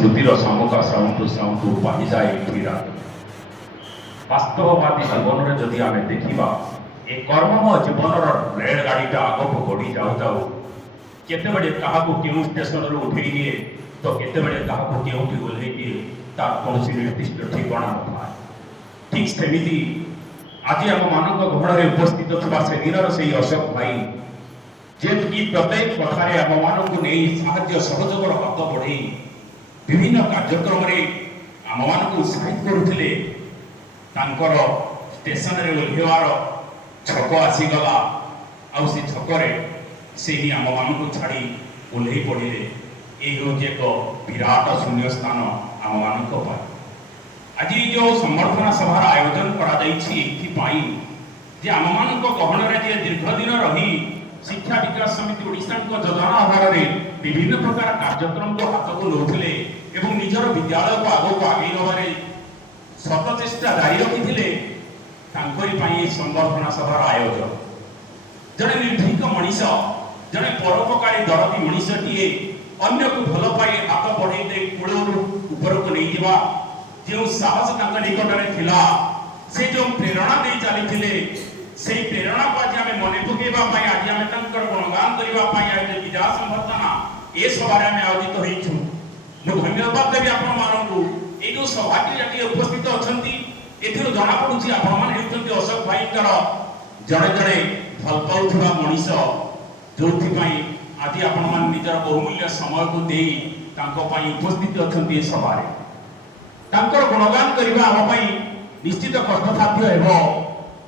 स्मृतिर सम्मुख साउंटू साउंटू पाई जाए वास्तववादी जीवन में जदि आम देखा ए कर्ममय जीवन रेलगाड़ीटा आगक गड़ी जाऊ जाऊ केतेबेले काहाकू केउं स्टेशन रू उठेई दिए तो केतेबेले काहाकू केउंठी ओल्हेई दिए तार कौन निर्दिष्ट ठिकाना नथाए। ठीक सेमिति आज आम मानक गहण उपस्थित था से दिनर से अशोक भाई जेमती प्रत्येक कथार आम मानक नहीं साहाय्य सहयोगर हाथ बढ़े विभिन्न कार्यक्रम आम मान उत्साहित करुले स्टेशन रे ओल्हेवार छक आसीगला आ छक से ही आम मान छाड़ी ओल्हे पड़े ये एक विराट शून्य स्थान आम मान आज जो संबर्धना सभार आयोजन कर आम मान गहन दीर्घ दिन रही शिक्षा विकास समिति ओडिशा योजना आधार में विभिन्न प्रकार कार्यक्रम को हाथ को नौले एवं निजर विद्यालय को आगक आगे नबारे सत चेष्टा जारी रखी संबर्धना सभार आयोजन जड़े निर्भीक मनीष जड़े परोपकारी दरदी मनीषटीए अन्य को भल पाई हाथ बढ़े कूल ऊपर को नहीं जावा जो साहस निकट में थिला से जो प्रेरणा दे चली से प्रेरणा को आज आम मन पकेवा आज आम गुणगान करने विद्या संबर्धना ये सभार आम आयोजित होइछु। मु धन्यवाद देवी आपण मानू ये जो सभाटी उपस्थित अच्छा एथिरो जना पड़ुछि आपण मान हेउछन्ति अशोक भाई जड़े जड़े भल पाउथिबा मनीष जो आज आपण मान निजर बहुमूल्य समय को दे उपस्थित अच्छा सभार गुणगान करने आम निश्चित कष्टसाध्य हो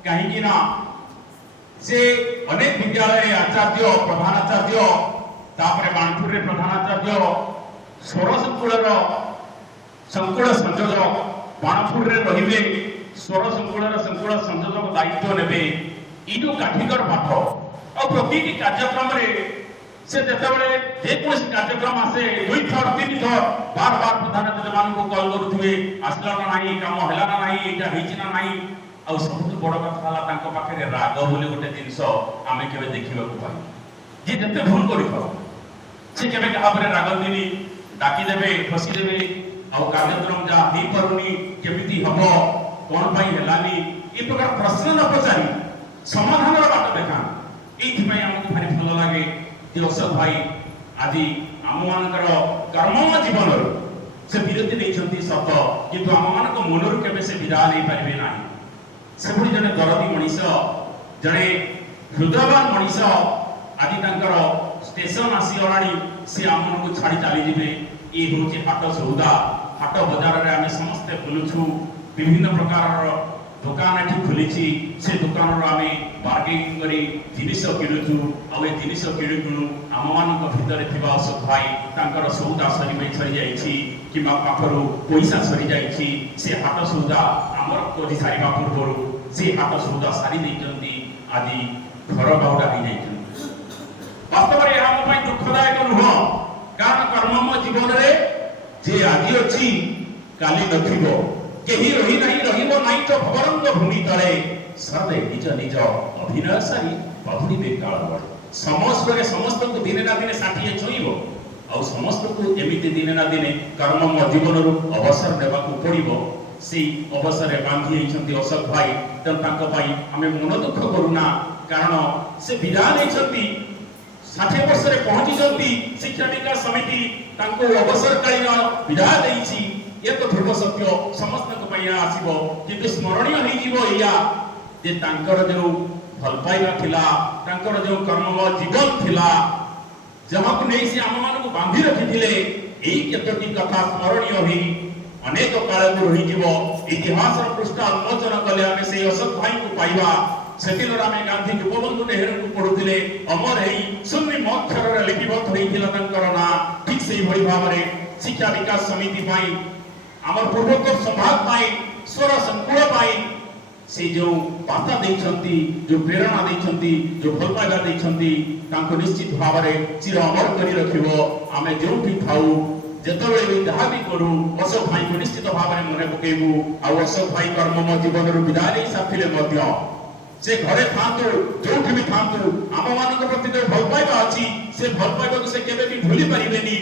कहीं से अनेक विद्यालय आचार्य प्रधानाचार्य बाणपुर प्रधानाचार्य स्वर संकुल संयोजक बाणपुर रे स्वर संकुल संयोजक दायित्व ने ये जो काठिकर पाठ और प्रति कार्यक्रम से जितेबाला जेकोसी कार्यक्रम आसे 2 थर 3 थर बार बार प्रधानाचार्य मान को कॉल करुवे आसला ना नहीं काम हैला ना नहीं एटा हेछि ना नहीं आ सबसे बड़ कथा हला तांको पाखे राग बोली गोटे जिंस आमे केबे देखिबा को पाई जे जते भूल करि पाओ से केबे कहा पर रागंदिनी डाकी देबे फसी देबे आ कार्यक्रम जा ही परुनी केमिति हबो कोन पाई हेलानी ए प्रकार प्रश्न न पचारी समाधान रा बात देखा एथि पई हमको भारी भल लागे जे अशोक भाई आज आम मानकर कर्ममय जीवन से विरति नहीं सत किंतु आम मान मनर के से विदा नहीं पारे ना से भली जड़े दरदी मनीष जड़े हृदयवान मनीष आज स्टेशन आसीगला से आम को छाड़ी चली ये हूँ हाट सौदा हाट बजार में आम समस्ते बुलुछु विभिन्न प्रकार दुकान एठी खुली से दुकान आम बार्गेनिंग करी जिनिस किणुचु आ जिनिस किणु आम मान भितर थिबा अशोक भाई तांकर सौदा सरी जाइछि किबा पाखरु पैसा सरी जाइछि से हाट सौदा आमर कोठी सारिबा पूर्वरु से हाट सौदा सारी दैछन्ति आदि घर बाहुडा हो जाइछन्ति। वास्तव में हम पई दुखदायक नुह कारण कर्ममय जीवन रे जे आदि अछि काली नथिबो केही रही नहीं रहिबो नहीं तो भवरंग भूमि तले सदे निज निज अभिनय सारी बहुड़ी बेकाल बढ़े समस्त को दिने ना दिने 60 छुईबो आ समस्त को एमिति दिने ना दिने कर्ममय जीवन रु अवसर देबा को पड़िबो से अवसर बांधी होइछन्ति अशोक भाई तन तांको भाई हमें मन दुख करूना कारण से विधान होइछन्ति 60 वर्ष रे पहुंची जंती शिक्षा विकास समिति तांको अवसर कालीन विधा देइछि एक ध्रुव सत्य समस्त को पया आसीबो किंतु स्मरणीय होई जीवो या जे तांकर जो भल पाइबा थिला तांकर जो कर्ममय जीवन थिला जहाँ को नहीं से आम मान को बांधी रखिथिले एई केतोटी कथा स्मरणीय होई अनेक काल को रही जीवो इतिहास पृष्ठ उन्मोचन कले आमे से अशोक भाई को पाइबा सेदिन रामे गांधी गोपबंधु नेहरू को पढुथिले अमर हेई शून्य अक्षर रे लिपिबद्ध होइथिला तांकर ना ठीक सेही भଳି भाबरे शिक्षा विकास समिति पाई आमर पूर्वोत्तर संभाग पाई स्वर संकुल पाई से जो वार्ता देइछन्ति जो प्रेरणा देइछन्ति जो भल पाइबा देइछन्ति तांको निश्चित भाबरे चिर अमर करी रखिबो आमे जोठी थाउ जेतबेले भी जहाँ भी करू अशोक भाई को निश्चित भाबरे मने पकेबू आ अशोक भाई कर्ममय जीवन रु विदाय नै साथिले मध्य से घरे थांतु जोठी भी थांतु आम मानक प्रति जो भल पाइबा अछि से भल पाइबा को से केबे भी भूली परिबेनी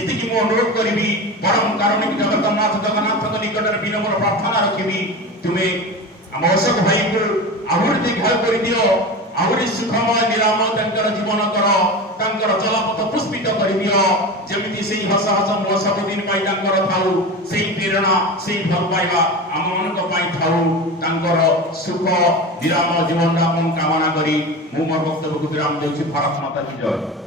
एति कि मो अनुरोध करिबी परम ବିନମ୍ର ପ୍ରାର୍ଥନା ରଖିବି ତୁମେ ଆମ ଅଶୋକ ଭାଇଙ୍କୁ ଆହୁରି ଦୀର୍ଘାୟୁ କରିଦିଅ, ଆହୁରି ସୁଖମୟ ନିରାମୟ ତାଙ୍କର ଜୀବନ କର, ତାଙ୍କର ଚଲାପଥ ପୁଷ୍ପିତ କରିଦିଅ, ଯେମିତି ସେଇ ହସ ହସ ମୁହ ସବୁଦିନ ପାଇଁ ତାଙ୍କର ଥାଉ, ସେଇ ପ୍ରେରଣା ସେଇ ଭଲ ପାଇବା ଆମମାନଙ୍କ ପାଇଁ ଥାଉ, ତାଙ୍କର ସୁଖ ନିରାମୟ ଜୀବନ ଯାପନ କାମନା କରି ମୁଁ ମୋର ବକ୍ତବ୍ୟକୁ ବିରାମ ଦେଉଛି। ଭାରତ ମାତା କି ଜୟ।